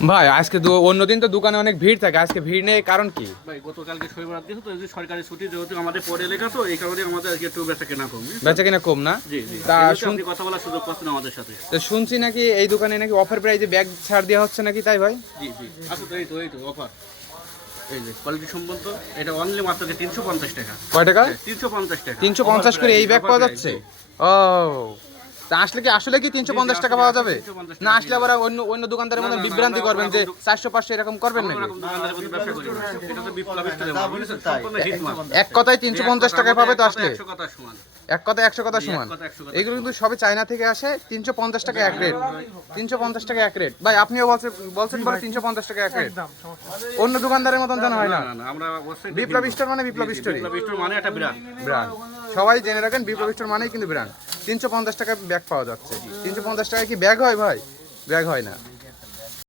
ভাই আজকে অন্যদিন তো দোকানে অনেক ভিড় থাকে, আজকে ভিড় নেই কারণ কি? ভাই গতকালকে শনিবার দিন তো এই যে সরকারি ছুটি যেহেতু আমাদের পরে লেখা তো এই কারণে আমাদের আজকে একটু বেচা কেনা কম। বেচা কিনা কম না? জি জি। তা আপনি কথা বলার সুযোগ পাচ্ছেন আমাদের সাথে। তো শুনছি নাকি এই দোকানে নাকি অফার প্রাইজে ব্যাগ ছাড় দেওয়া হচ্ছে নাকি, তাই ভাই? জি জি। আচ্ছা তো এই তো অফার। এই যে কোয়ালিটি সম্পন্ন এটা অনলি মাত্র 350 টাকা। কয় টাকা? 350 টাকা। 350 করে এই ব্যাগ পাওয়া যাচ্ছে? ও, তা আসলে কি 350 টাকা পাওয়া যাবে? না আসলে আবার অন্য অন্য দোকানদারের মধ্যে বিভ্রান্তি করবেন যে 400-500 এরকম করবেন নাকি? দোকানদারের কোনো ব্যবসা করি না। এটা তো বিপ্লব স্টোরে মাল, বুঝছেন? সম্পূর্ণ হিট মাল। এক কথায় 350 টাকায় পাবে তো আসলে? 100 কথা সমান। এক কথায় 100 কথা সমান। 100 কথা এগুলো কিন্তু সবে চায়না থেকে আসে। 350 টাকা এক রেট, 350 টাকা এক রেট। ভাই আপনিও বলছেন বলে 350 টাকা এক রেট। অন্য দোকানদারের মতন যেন হয় না। না না আমরা অবশ্যই বিপ্লব স্টোর মানে বিপ্লব স্টোরি বিপ্লব স্টোর মানে একটা ব্র্যান্ড। ব্র্যান্ড। সবাই জেনে রাখেন বিপ্লব স্টোর মানেই কিন্তু ব্র্যান্ড। 350 টাকায় ব্যাগ পাওয়া যাচ্ছে। 350 টাকায় কি ব্যাগ হয় ভাই? ব্যাগ হয় না।